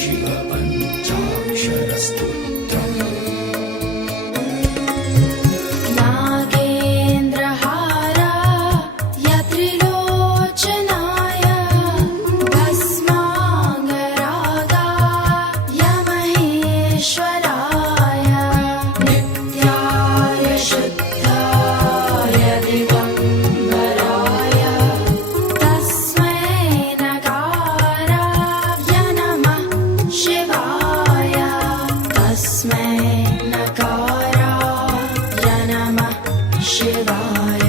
शिवपञ्चाक्षरस्तोत्रम् नागेन्द्रहाराय त्रिलोचनाय भस्माङ्गरागाय महेश्वराय नित्याय शुद्धाय दिगम्बराय तस्मै नकाराय नमः शिवाय तस्मै नकाराय नमः शिवाय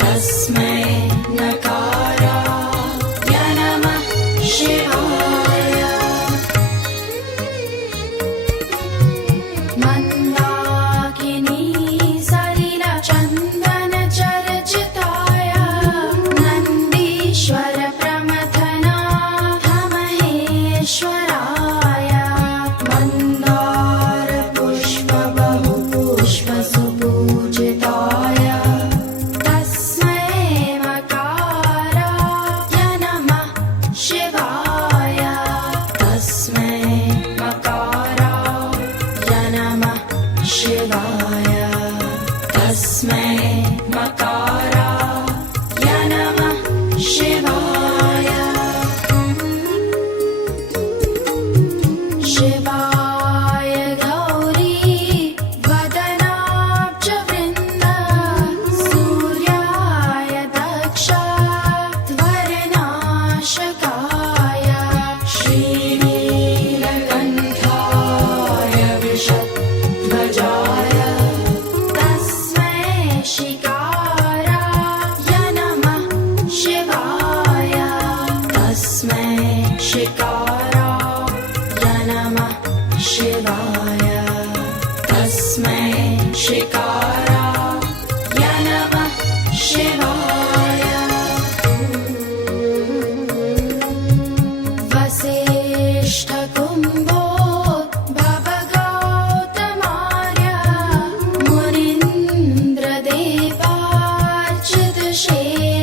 तस्मै नकाराय नमः शिवाय मन्दाकिनी सलिलचन्दनचर्चिताय नन्दीश्वर प्रमथनाथ महेश्वराय मन्दारपुष्प बहुपुष्पसुपूजिताय तस्मै मकाराय नमः शिवाय तस्मै मकाराय नमः शिवाय तस्मै मकाराय नमः शिवाय शिवाय गौरी वदनाब्जवृन्द सूर्याय दक्षाध्वरनाशकाय श्रीनीलकण्ठाय वृषध्वजाय तस्मै शिकाराय नमः शिवाय तस्मै शिकाराय नमः शिवाय तस्मै शिकाराय नमः शिवाय वसिष्ठकुम्भोद्भवगौतमार्य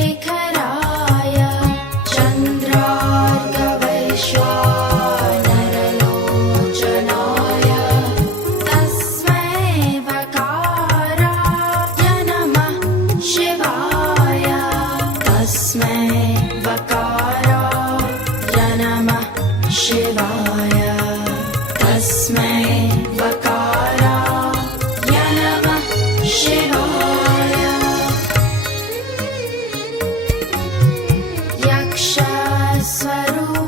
मुनीन्द्रदेवार्चितशेखराय चन्द्रार्कवैश्वानरलोचनाय तस्मै वकाराय नमः शिवाय तस्मै वकाराय नमः शिवाय तस्मै वकाराय नमः शिवाय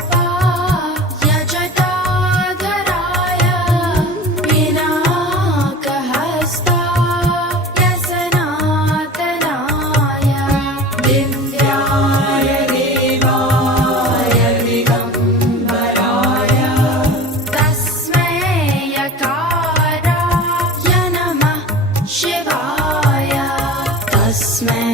यक्षस्वरूपाय जटाधराय पिनाकहस्ताय सनातनाय दिव्याय देवाय दिगम्बराय तस्मै यकाराय नमः शिवाय तस्मै